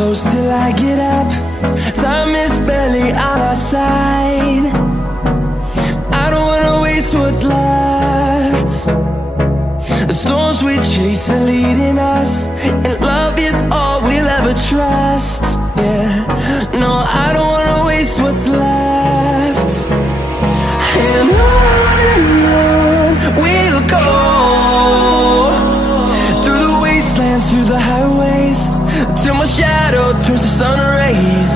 close till I get up. Time is barely on our side. I don't wanna waste what's left. The storms we chase are leading us, and love is all we'll ever trust. Yeah, no, I don't wanna waste what's left. And on we'll go, through the wastelands, through the highways, till my shadow turns to sun rays.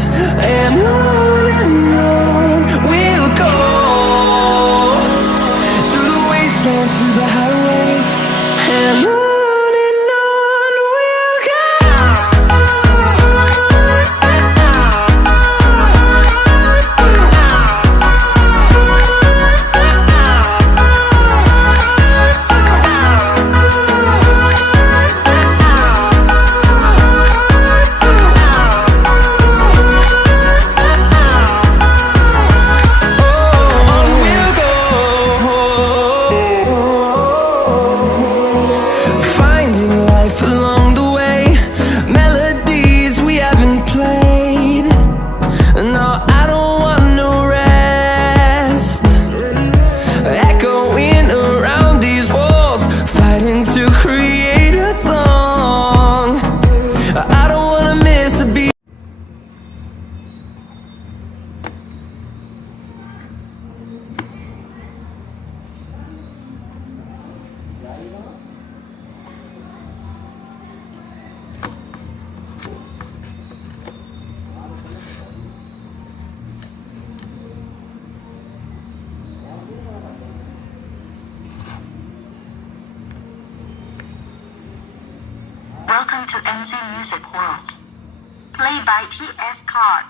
And on we'll go, through the wastelands, through the highways, and on we'll go. Welcome to NC Music World. Play by TF Card.